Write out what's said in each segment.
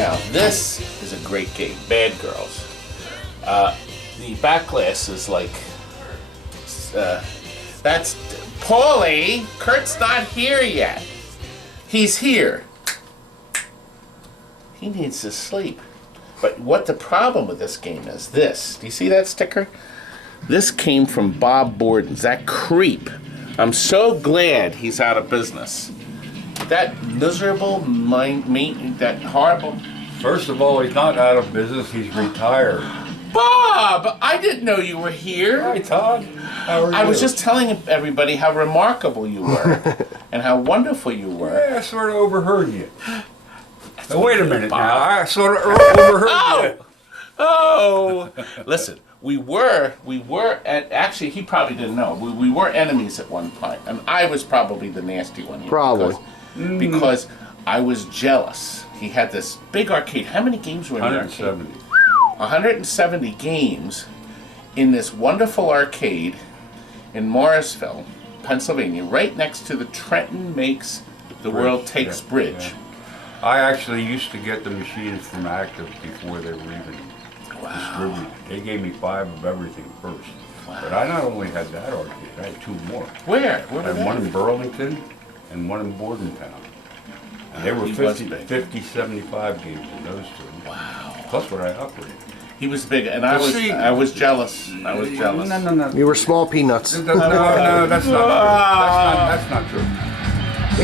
Now, this is a great game, Bad Girls. The back glass is like, that's, Paulie, Kurt's not here yet. He's here. He needs to sleep. But what the problem with this game is this. Do you see that sticker? This came from Bob Borden's, that creep. I'm so glad he's out of business. That miserable, that horrible... First of all, he's not out of business, he's retired. Bob! I didn't know you were here. Hi, Todd. How are you? I was just telling everybody how remarkable you were and how wonderful you were. Yeah, I sort of overheard you. Now, wait a minute now. I sort of overheard you. Oh! Listen, we were, and actually he probably didn't know, we were enemies at one time. And I was probably the nasty one here. Probably. Because I was jealous. He had this big arcade. How many games were in the arcade? 170. 170 games in this wonderful arcade in Morrisville, Pennsylvania, right next to the Trenton Makes the World Takes Bridge. Yeah. I actually used to get the machines from Active before they were even distributed. They gave me 5 of everything first. Wow. But I not only had that arcade, I had 2 more. Where? I had one in Burlington and one in Bordentown. And they were 50, 75 games in those 2. Wow. Plus what I operated. He was big, and I was jealous. I was jealous. No. You were small peanuts. No, that's not true. That's not true.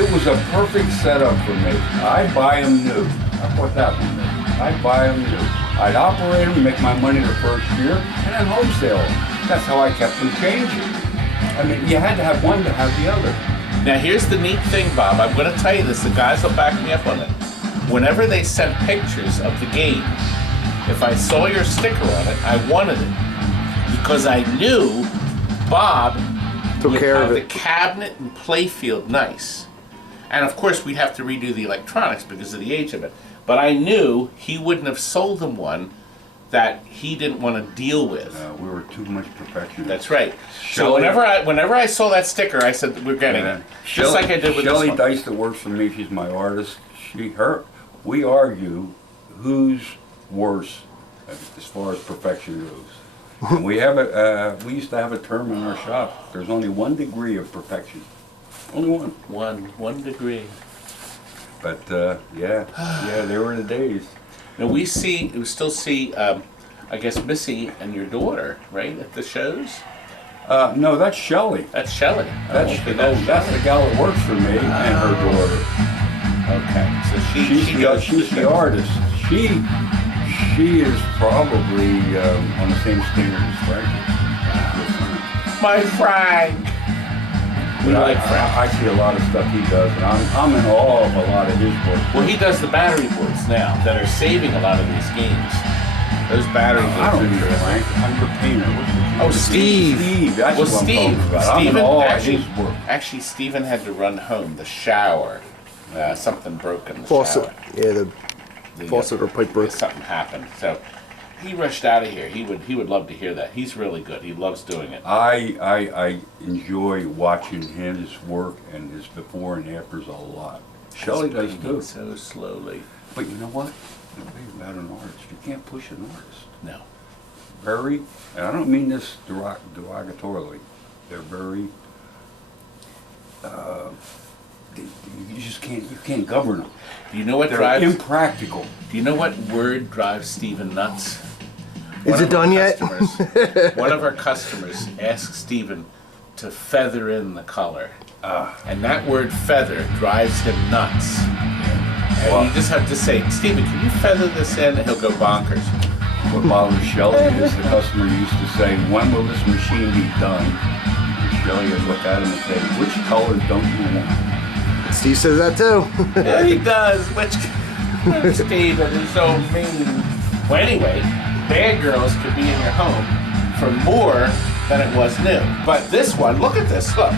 It was a perfect setup for me. I'd buy them new. I bought that one. I'd buy them new. I'd operate them, make my money the first year, and then wholesale them. That's how I kept them changing. I mean, you had to have one to have the other. Now, here's the neat thing, Bob. I'm going to tell you this. The guys will back me up on it. Whenever they sent pictures of the game, if I saw your sticker on it, I wanted it. Because I knew Bob would have the cabinet and playfield nice. And of course, we'd have to redo the electronics because of the age of it. But I knew he wouldn't have sold them one that he didn't want to deal with. We were too much perfectionists. That's right. So whenever I saw that sticker, I said, we're getting it. Just like I did with Shelley this one. Dice that works for me, she's my artist. We argue who's worse as far as perfection goes. And we used to have a term in our shop. There's only 1 degree of perfection. Only one. One degree. But yeah, they were the days. Now we still see, I guess Missy and your daughter, right, at the shows. No, that's Shelley. That's Shelley. That's the gal that works for me and her daughter. Okay, so she's the artist. She is probably on the same standard as Frankie. My Frank. We like Frank. I see a lot of stuff he does, and I'm in awe of a lot of his work. Well, he does the battery boards now that are saving a lot of these games. Those battery boards. I don't need Frank. I'm your painter. Oh, Steve. Steve. That's what I'm talking about. I'm in awe of his work. Actually, Stephen had to run home. The shower. Something broke in the faucet. shower. Yeah, the faucet or pipe broke. Something happened. So he rushed out of here. He would love to hear that. He's really good. He loves doing it. I enjoy watching his work and his before and afters a lot. Shelley does too. So slowly. But you know what? The thing about an artist, you can't push an artist. No. Very, and I don't mean this derogatorily. They're very. You just can't govern them. Do you know what They're impractical. Do you know what word drives Stephen nuts? Is it done yet? One of our customers asked Stephen to feather in the color. And that word feather drives him nuts. And you just have to say, Stephen, can you feather this in? And he'll go bonkers. What bothers Shelley is the customer used to say, when will this machine be done? And Shelley would look at him and say, which color don't you want? Steve says that too. Yeah, he does. Stephen is so mean. Well, anyway, Bad Girls could be in your home for more than it was new. But this one, look at this. Look.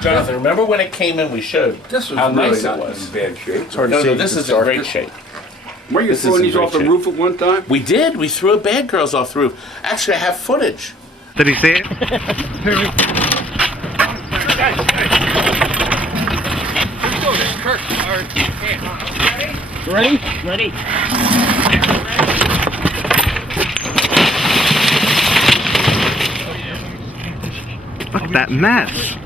Jonathan, remember when it came in, we showed how nice it was. In bad shape. It's hard to see. This is in great shape. Were you throwing these off the roof at one time? We did. We threw a Bad Girls off the roof. Actually, I have footage. Did he see it? Kurt, ready? Ready? Ready. What's that mess?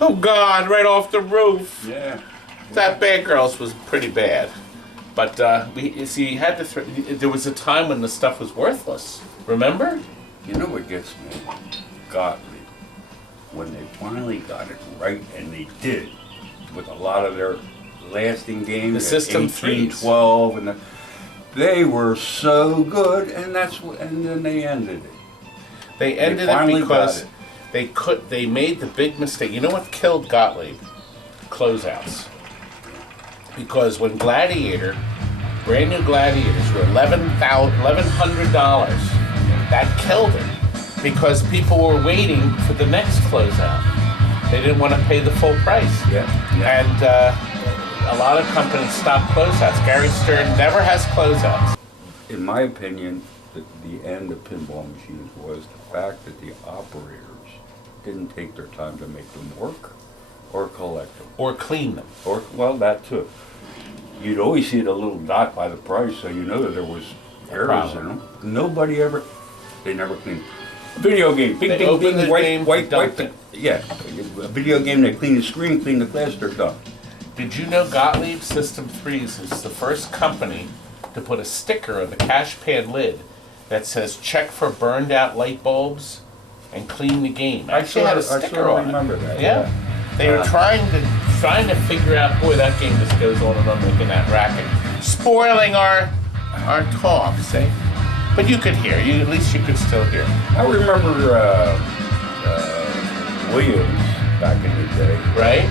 Oh God, right off the roof. Yeah. That Bad Girls was pretty bad. But you see, you had to there was a time when the stuff was worthless. Remember? You know what gets me? Gottlieb. When they finally got it right, and they did, with a lot of their lasting games, The System 18, 3s. 12, and they were so good, and and then they ended it. They ended it finally because got it. they made the big mistake. You know what killed Gottlieb? Closeouts. Because when Gladiator, brand new Gladiators were $1,100, that killed it. Because people were waiting for the next closeout. They didn't want to pay the full price. Yeah. And a lot of companies stopped closeouts. Gary Stern never has closeouts. In my opinion, the end of pinball machines was the fact that the operators didn't take their time to make them work or collect them. Or clean them. Or, well, that too. You'd always see the little dot by the price, so you know that there was errors in them. Nobody ever, they never cleaned. A video game, bing, They bing, open bing, the game, white, dump it. yeah. A video game, they clean the screen, clean the glass, they're done. Did you know Gottlieb System 3s is the first company to put a sticker on the cash pan lid that says check for burned out light bulbs and clean the game? Actually had a sticker on it. remember that. Yeah. They were trying to figure out, boy, that game just goes on and on making that racket. Spoiling our talk, see? But you could hear, at least you could still hear. I remember Williams back in the day. Right?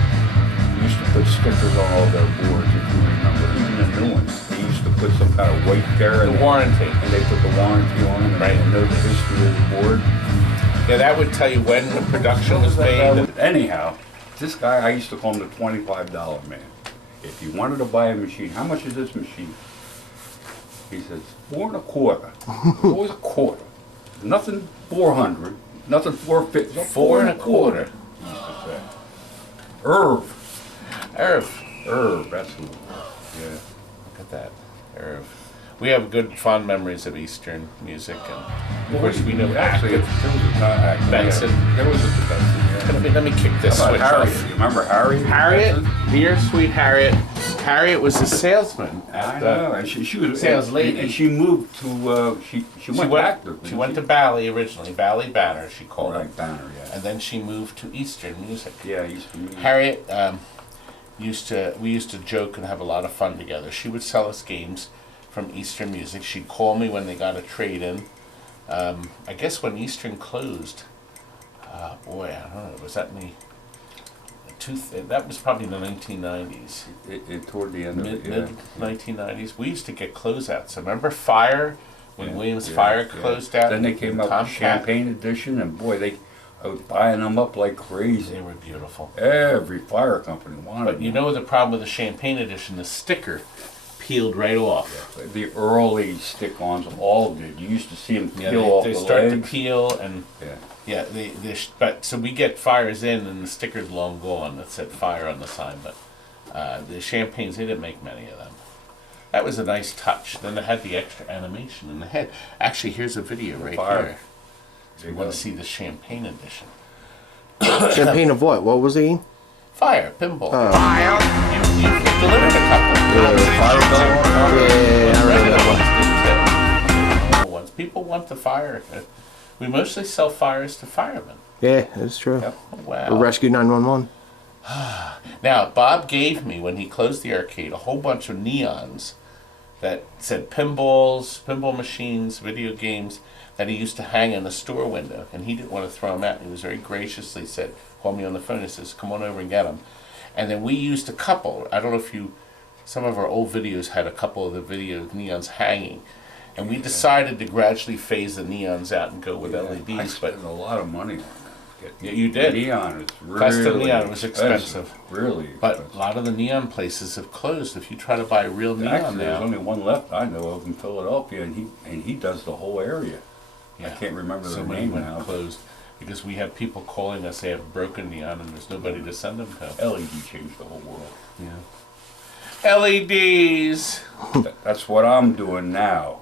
Used to put stickers on all their boards, if you remember, even the new ones. They used to put some kind of weight there. The warranty. And they put the warranty on them, Right. and know the history of the board. Yeah, that would tell you when the production was made. Anyhow, this guy, I used to call him the $25 man. If you wanted to buy a machine, how much is this machine? He says, $4.25. Always a quarter. Nothing 400, nothing 450. $4.25. He used to say. Irv, that's who. Yeah. Look at that. Irv. We have good, fond memories of Eastern music, and of course we know Actually, there was a time. Actually, Benson. Yeah, there was a Benson. Yeah. Let me kick this How switch about Harriet? off. You remember Harriet? Harriet, Benson? dear sweet Harriet. Harriet was a salesman. I know, and she was sales lady. and she moved to she went back to She went to Bally originally, Bally Banner she called it, right Banner, yeah. and then she moved to Eastern music. Yeah, I used to meet. Harriet we used to joke and have a lot of fun together. She would sell us games from Eastern music. She'd call me when they got a trade in. I guess when Eastern closed, boy, I don't know. Was that in that was probably in the 1990s. Toward the end of it, yeah. Mid 1990s. We used to get closeouts. Remember Fire? When Yeah, Williams yeah, Fire yeah. closed out. Then they came up with Champagne Edition, and boy, I was buying them up like crazy. They were beautiful. Every fire company wanted But you them. know the problem with the Champagne Edition? The sticker peeled right off. The early stick-ons all did. You used to see them Yeah, peel off they the start legs. to peel, and Yeah. but so we get Fires in, and the sticker's long gone that said Fire on the sign. But the Champagnes, they didn't make many of them. That was a nice touch. Then they had the extra animation in the head. Actually, here's a video right Fire. here. If you want to see the Champagne Edition. Champagne of what? What was he? Fire, Pinball. Oh. You delivered a couple. Ones. People want the fire. We mostly sell fires to firemen. Yeah, that's true. Yep. Wow. Or Rescue 911. Now, Bob gave me, when he closed the arcade, a whole bunch of neons that said pinballs, pinball machines, video games, that he used to hang in the store window. And he didn't want to throw them out. He was very graciously said, called me on the phone and says, come on over and get them. And then we used a couple. I don't know if some of our old videos had a couple of the video neons hanging. And we decided to gradually phase the neons out and go with LEDs. I But spent a lot of money on that. Yeah, you did. Neon is really Custom neon was expensive. Really But expensive. a lot of the neon places have closed. If you try to buy real neon Actually, there's now, only one left I know of in Philadelphia, and he does the whole area. I can't remember so the many name went now. closed because we have people calling us. They have broken neon, and there's nobody to send them to. LED changed the whole world. Yeah. LEDs. That's what I'm doing now.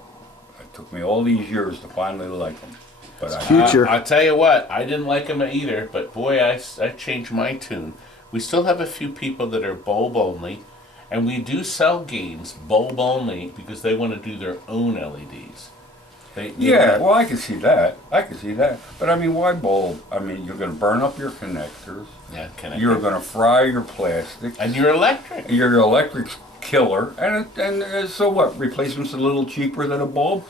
It took me all these years to finally like them. But Future. I'll tell you what, I didn't like them either, but boy, I changed my tune. We still have a few people that are bulb only, and we do sell games bulb only because they want to do their own LEDs. Yeah, well, I can see that. But I mean, why bulb? I mean, you're going to burn up your connectors. Yeah, You're going to fry your plastic. And your electric. Your electric's killer. And so what? Replacement's a little cheaper than a bulb?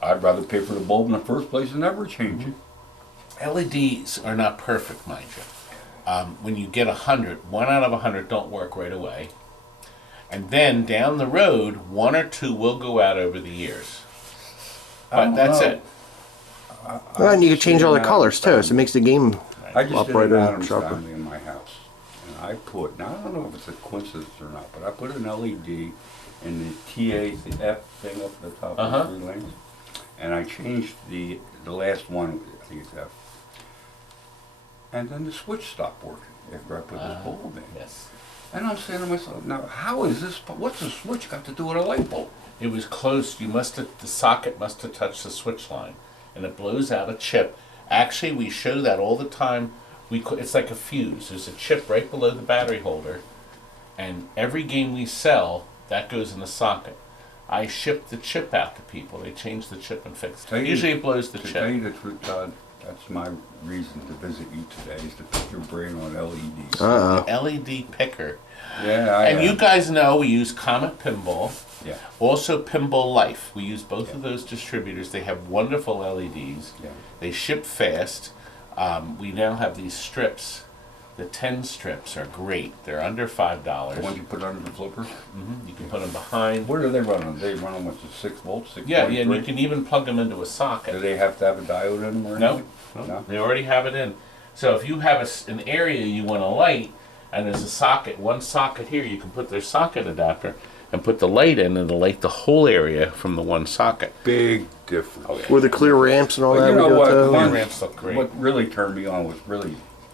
I'd rather pay for the bulb in the first place and never change it. LEDs are not perfect, mind you. When you get 100, 1 out of 100 don't work right away. And then down the road, 1 or 2 will go out over the years. But that's it. Well, and you can change all the colors too, so it makes the game I just up did brighter an and Adams sharper. family in my house. And I put, now I don't know if it's a coincidence or not, but I put an LED in the TA, the F thing up at the top of the 3 lanes. And I changed the last one, I think it's F. And then the switch stopped working after I put this bulb in. Yes. And I'm saying to myself, now how is this, what's the switch got to do with a light bulb? It was close. The socket must have touched the switch line, and it blows out a chip. Actually, we show that all the time. It's like a fuse. There's a chip right below the battery holder, and every game we sell, that goes in the socket. I ship the chip out to people. They change the chip and fix it. Usually it blows the To chip. tell you the truth, Todd, that's my reason to visit you today, is to pick your brain on LEDs. LED picker. Yeah, And you guys know we use Comet Pinball. Yeah. Also Pinball Life. We use both of those distributors. They have wonderful LEDs. Yeah. They ship fast. We now have these strips. The 10 strips are great. They're under $5. The ones you put under the flippers? You can put them behind. Where do they run them? They run them with the 6 volts, 6.3? Yeah, and you can even plug them into a socket. Do they have to have a diode in them or No, anything? no, they already have it in. So if you have an area you want to light, and there's a socket, one socket here, you can put their socket adapter and put the light in, and it'll light the whole area from the one socket. Big difference. With the clear ramps and all But that you know we what? got Clear too. ramps look great. What really turned me on,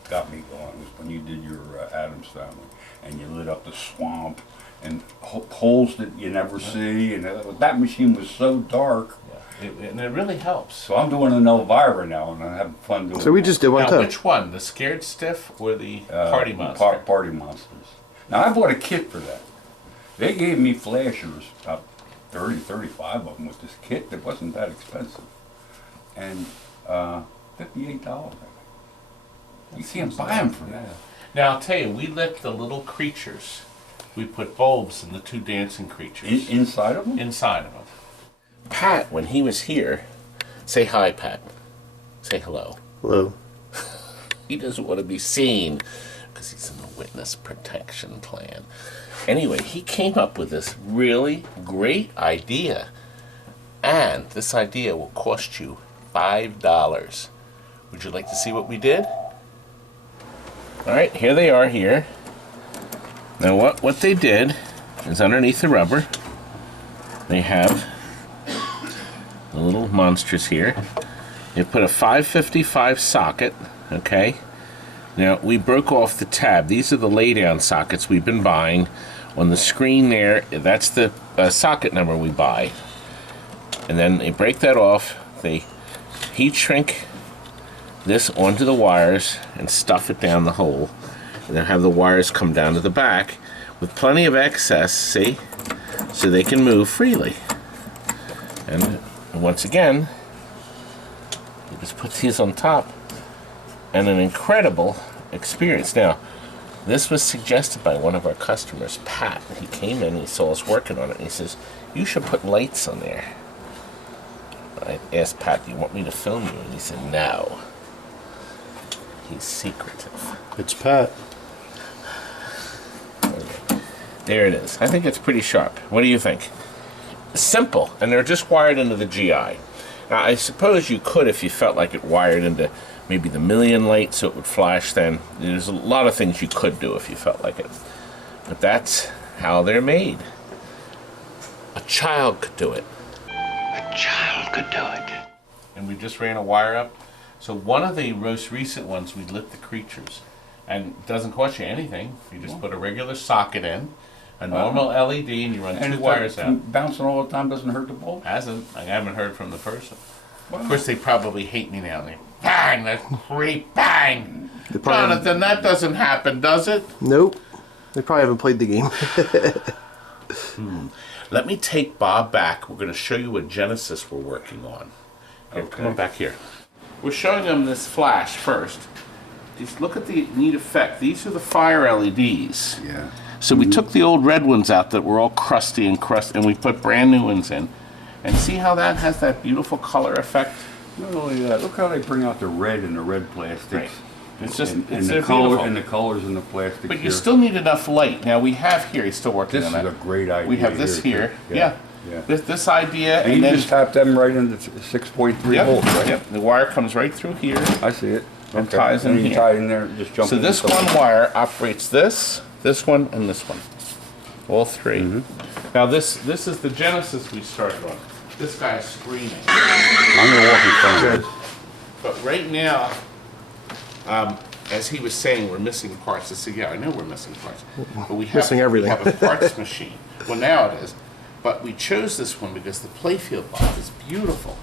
got me going, was when you did your Adams family, and you lit up the swamp, and holes that you never see, and that machine was so dark. Yeah, and it really helps. So I'm doing an Elvira now, and I'm having fun doing So we just did one Now, too. which one? The Scared Stiff or the Party Monster? Party Monsters. Now, I bought a kit for that. They gave me flashers, about 30, 35 of them with this kit that wasn't that expensive. And $58, I think. You can't buy them for that. Now, I'll tell you, we lit the little creatures. We put bulbs in the 2 dancing creatures. Inside of them? Inside of them. Pat, when he was here, say hi, Pat. Say hello. Hello. He doesn't want to be seen because he's in the witness protection plan. Anyway, he came up with this really great idea. And this idea will cost you $5. Would you like to see what we did? All right, here they are here. Now what they did is underneath the rubber, they have the little monsters here. They put a 555 socket, okay? Now, we broke off the tab. These are the lay-down sockets we've been buying. On the screen there, that's the socket number we buy. And then they break that off. They heat shrink this onto the wires and stuff it down the hole. And then have the wires come down to the back with plenty of excess, see? So they can move freely. And once again, you just put these on top, and an incredible experience. Now, this was suggested by one of our customers, Pat. He came in, he saw us working on it, and he says, you should put lights on there. I asked Pat, do you want me to film you? And he said, no. He's secretive. It's Pat. There it is. I think it's pretty sharp. What do you think? Simple, and they're just wired into the GI. Now, I suppose you could, if you felt like it, wired into maybe the million light so it would flash then. There's a lot of things you could do if you felt like it. But that's how they're made. A child could do it. A child could do it. And we just ran a wire up. So one of the most recent ones, we lit the creatures. And it doesn't cost you anything. You just put a regular socket in, A normal LED, and you run And two it's wires out. bouncing all the time doesn't hurt the bulb? Hasn't. I haven't heard from the person. Wow. Of course, they probably hate me now. They bang, that creep, bang. They probably Jonathan, that doesn't happen, does it? Nope. They probably haven't played the game. Let me take Bob back. We're going to show you a Genesis we're working on. Here, Okay. come on back here. We're showing them this flash first. Just look at the neat effect. These are the fire LEDs. Yeah. So we took the old red ones out that were all crusty and and we put brand new ones in. And see how that has that beautiful color effect? Not only that, look how they bring out the red in the red plastics. Right. It's just, and it's the beautiful. color and the colors in the plastics. But you here. still need enough light. Now we have here, he's still working This on is that. a great idea. We have this here. too. Yeah. Yeah. This idea, And and you then just tap them right into 6.3 yep, volts, right? yep. The wire comes right through here. I see it. And ties in and you here. tie it in there and just jump So in this and one stuff. wire operates this one, and this one. All three. Mm-hmm. Now this is the Genesis we started on. This guy's screaming. I'm going to walk in front of this. But right now, as he was saying, we're missing parts. I said, yeah, I know we're missing parts. But we have, Missing everything. We have a parts machine. Well, now it is. But we chose this one because the playfield bob is beautiful.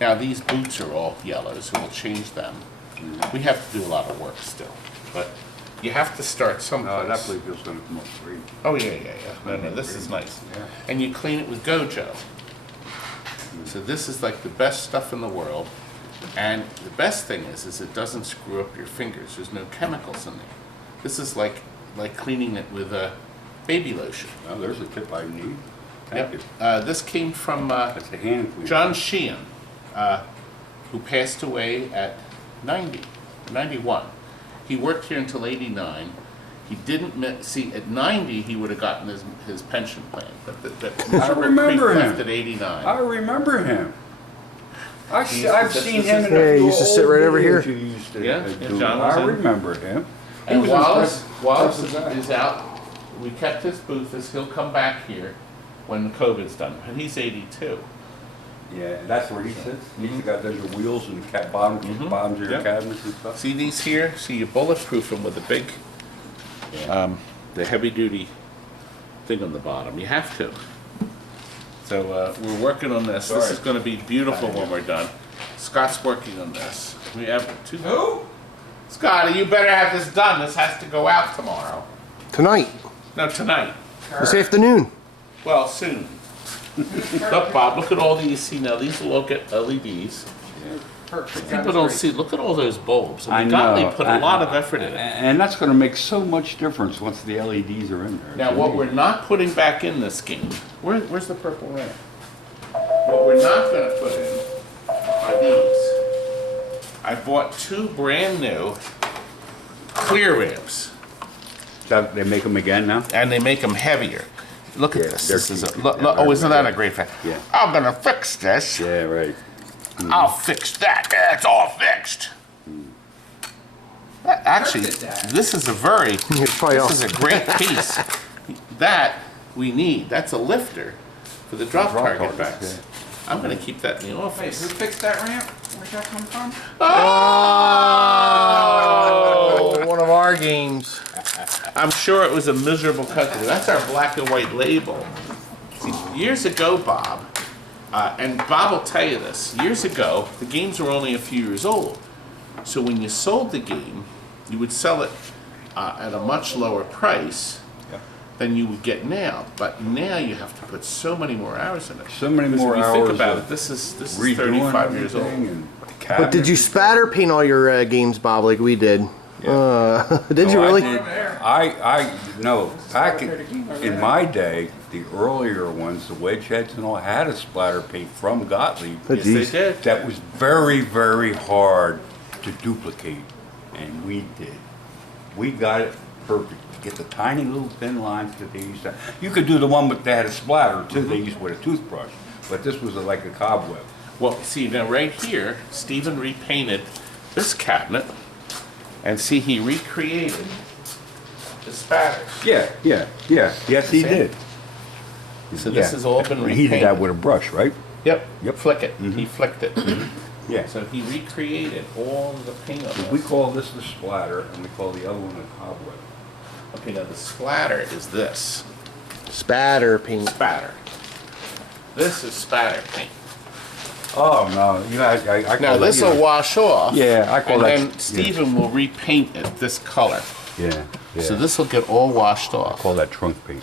Now these boots are all yellow, so we'll change them. We have to do a lot of work still. But you have to start someplace. That playfield's going to come up great. Oh, yeah. No, this is nice. Yeah. And you clean it with Gojo. So this is like the best stuff in the world. And the best thing is it doesn't screw up your fingers. There's no chemicals in there. This is like cleaning it with a baby lotion. Well, there's a tip I need. Thank you. This came from That's the hand cleaner. John Sheehan, who passed away at 91. He worked here until 89. He didn't see at 90 he would have gotten his pension plan. I remember him. Left at 89. I remember him. I've seen him in Yeah, a he few used to sit old right over here. videos you used to Yeah, do. John was I in. remember him. He And was Wallace impressive guy. is out. We kept his booth as he'll come back here when COVID's done. And he's 82. Yeah, that's where he sits. He's got those wheels and bottoms of your Yep. cabinets and stuff. See these here? See, you bulletproof them with a big, the heavy duty thing on the bottom. You have to. So we're working on this. This Sorry. is going to be beautiful when we're done. Scott's working on this. We have two. Who? Scotty, you better have this done. This has to go out tomorrow. Tonight. No, tonight. This afternoon. Well, soon. Look, Bob, look at all these. See, now these will all get LEDs. People don't see. Look at all those bulbs. I And know. Gottlieb put a lot of effort in it. And that's going to make so much difference once the LEDs are in there. Now, what we're not putting back in this game, where's the purple lamp? What we're not going to put in are these. I bought two brand new clear ramps, They make them again now? and they make them heavier. Look at Yeah, this. they're This is cheap. oh, isn't that a great fact? Yeah. I'm gonna fix this. Yeah, right. I'll fix that. Yeah, it's all fixed. Actually, this is a probably this is a great piece. That we need. That's a lifter for the drop target backs. I'm gonna keep that in the Wait, office. who fixed that ramp? Where'd that come from? Oh, one of our games. I'm sure it was a miserable customer. That's our black and white label. See, years ago, Bob, and Bob will tell you this, years ago, the games were only a few years old. So when you sold the game, you would sell it at a much lower price than you would get now. But now you have to put so many more hours in it. So many Because more when you hours think about of it, this is Redoing 35 years old. everything and But did you cabinets. spatter paint all your games, Bob, like we did? Did you Oh, really? No, back in my day, the earlier ones, the wedge heads and all, had a splatter paint from Gottlieb. But Yes, they geez. did. That was very, very hard to duplicate, and we did. We got it perfect. Get the tiny little thin lines that they used to. You could do the one with that had a splatter too. They used with a toothbrush, but this was like a cobweb. Well, see, now right here, Stephen repainted this cabinet, and see, he recreated the spatters. Yeah. Yes, he See? did. So this has all been And he did that repainted. with a brush, right? Yep, Yep. flick it. He flicked it. Yeah. So he recreated all the paint on We this. call this the splatter, and we call the other one a cobweb. Okay, now the splatter is this. Spatter paint. Spatter. This is spatter paint. Oh no, you know, I call Now that, this you will know, wash off. Yeah, I call and that. then Stephen will repaint it this color. Yeah, yeah. So this will get all washed I off. call that trunk paint.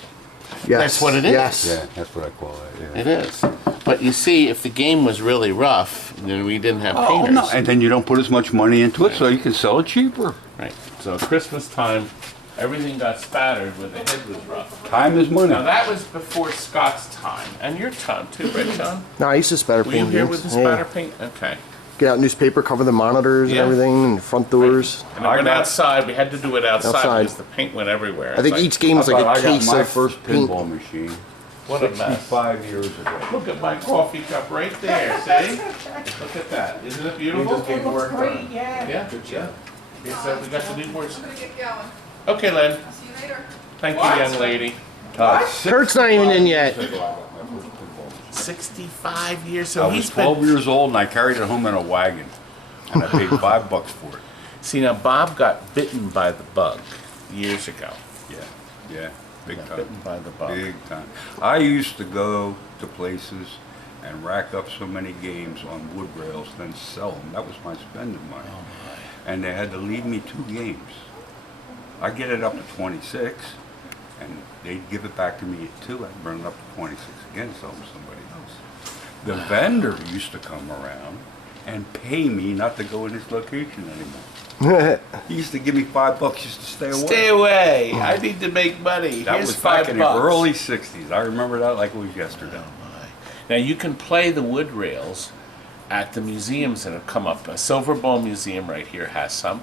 Yes. That's what it is. Yes. Yeah, that's what I call that. Yeah. It is. But you see, if the game was really rough, then we didn't have Oh painters. no, and then you don't put as much money into it, so you can sell it cheaper. Right. So Christmas time, everything got spattered when the head was rough. Time is money. Now that was before Scott's time, and your time too, right, John? No, I used to spatter Were paint. you here games. with the Yeah. spatter paint? Okay. Get out newspaper, cover the monitors Yeah. and everything, and front doors. And I went got- outside. We had to do it outside, Outside. because the paint went everywhere. I think It's each game was like a I got case my of first paint. pinball machine what a mess. 65 years ago. Look at my coffee cup right there. See? Look at that. Isn't it beautiful? It looks great, yeah. Yeah. Good job. So we got the new boards. I'm gonna get going. Okay, Len. I'll see you later. Thank you, young lady. Kurt's not even in yet. 65 years. I So was he's 12 been. years old and I carried it home in a wagon, and I paid $5 for it. See, now Bob got bitten by the bug years ago. Yeah, yeah, big Got time. bitten by the bug. Big time. I used to go to places and rack up so many games on wood rails, then sell them. That was my spending money. And they had to leave me 2 games. I get it up to 26, and they'd give it back to me at 2. I'd bring it up to 26 again, sell them to somebody else. The vendor used to come around and pay me not to go in his location anymore. He used to give me $5 just to stay away. Stay away. I need to make money. That Here's was back $5. in the early 60s. I remember that like it was yesterday. Now you can play the wood rails at the museums that have come up. Silver Ball Museum right here has some.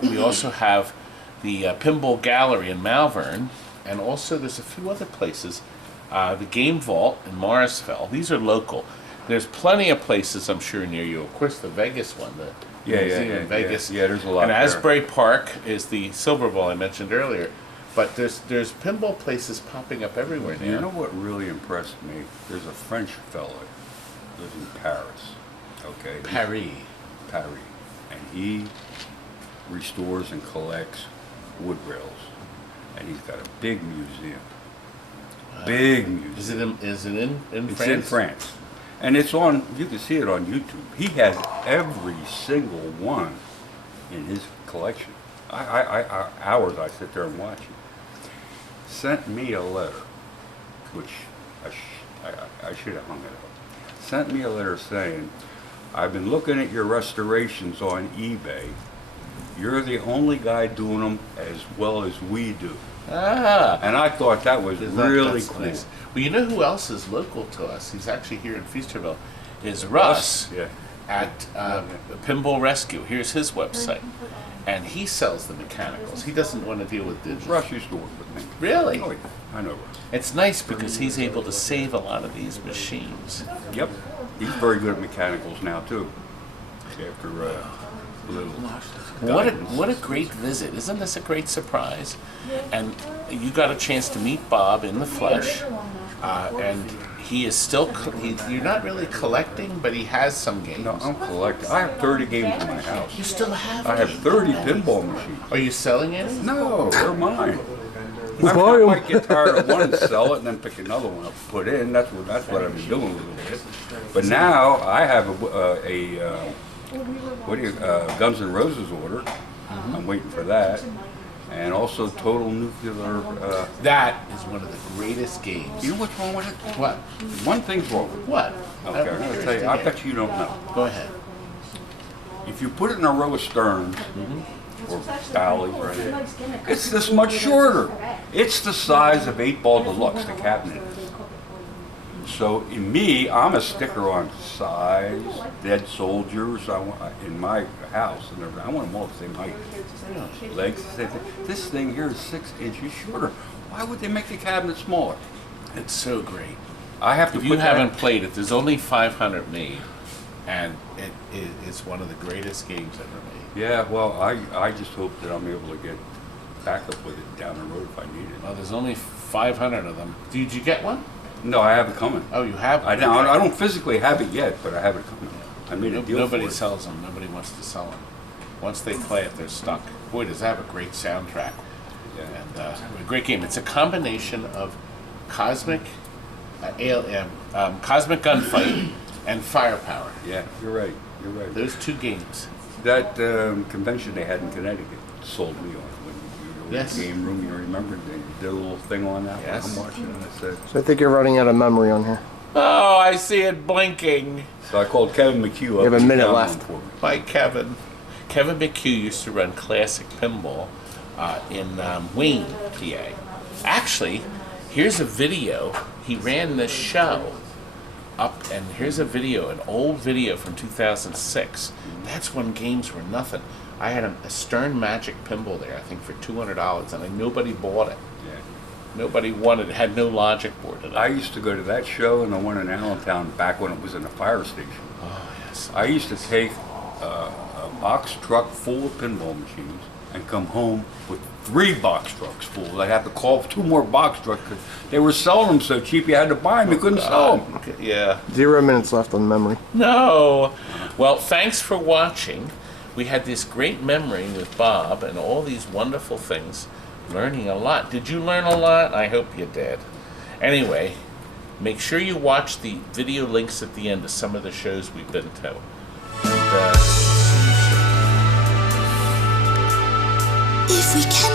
We also have the Pinball Gallery in Malvern, and also there's a few other places. The Game Vault in Morrisville. These are local. There's plenty of places I'm sure near you. Of course, the Vegas one, the museum in Vegas. Yeah, there's a lot And there. Asbury Park is the Silver Ball I mentioned earlier. But there's pinball places popping up everywhere now. You know what really impressed me? There's a French fella lives in Paris. Okay. Paris. Paris. And he restores and collects wood rails. And he's got a big museum. Big museum. Is it in It's France? in France. And it's on, you can see it on YouTube. He has every single one in his collection. Hours I sit there and watch it. Sent me a letter, which I should have hung it up. Sent me a letter saying, I've been looking at your restorations on eBay. You're the only guy doing them as well as we do. Ah. And I thought that was really That's cool. nice. Well, you know who else is local to us? He's actually here in Feasterville. Is Russ Yeah. at Pinball Rescue. Here's his website. And he sells the mechanicals. He doesn't want to deal with digital. Russ used to work with me. Really? Oh, yeah. I know Russ. It's nice because he's able to save a lot of these machines. Yep. He's very good at mechanicals now, too. After little What a great visit. Isn't this a great surprise? And you got a chance to meet Bob in the flesh. And he is still, you're not really collecting, but he has some games. No, I'm collecting. I have 30 games in my house. You still have I have 30 pinball machines. Are you selling any? No, they're mine. buy I 'em. might get tired of one and sell it and then pick another one up and put in. That's what I've been doing a little bit. But now I have Guns N' Roses order. I'm waiting for that. And also Total Nuclear. That is one of the greatest games. You know what's wrong with it? What? One thing's wrong with it. What? Okay, I'm going to tell you. I bet you don't know. Go ahead. If you put it in a row of sterns or dollies, right, it's this much shorter. It's the size of 8-Ball Deluxe, the cabinet. So in me, I'm a sticker on size, dead soldiers in my house, and I want them all the same height. Legs, the same thing. This thing here is 6 inches shorter. Why would they make the cabinet smaller? It's so great. I have to If put you that- haven't played it, there's only 500 made, and it's one of the greatest games ever made. Yeah, well, I just hope that I'm able to get backup with it down the road if I need it. Well, there's only 500 of them. Did you get one? No, I have it coming. Oh, you have I one? don't physically have it yet, but I have it coming. I made a deal Nobody for it. sells them. Nobody wants to sell them. Once they play it, they're stuck. Boy, does that have a great soundtrack. And a great game. It's a combination of cosmic, cosmic gunfight and firepower. Yeah, you're right. You're right. Those two games. That convention they had in Connecticut sold me on it. When we were in the game room, you remember? They did a little thing on that. Yes. I'm watching and I said. So I think you're running out of memory on here. Oh, I see it blinking. So I called Kevin McHugh up. You have a to minute come left. for me. By Kevin. Kevin McHugh used to run classic pinball in Wayne, PA. Actually, here's a video. He ran this show up, and here's a video, an old video from 2006. That's when games were nothing. I had a Stern Magic pinball there, I think for $200, and nobody bought it. Yeah. Nobody wanted it. Had no logic board in it. I used to go to that show and the one in Allentown back when it was in a fire station. Oh, yes. I used to take a box truck full of pinball machines and come home with 3 box trucks full. I'd have to call 2 more box trucks because they were selling them so cheap you had to buy them. You couldn't sell them. Yeah. 0 minutes left on memory. No. Well, thanks for watching. We had this great memory with Bob and all these wonderful things. Learning a lot. Did you learn a lot? I hope you did. Anyway, make sure you watch the video links at the end of some of the shows we've been to. And, If we can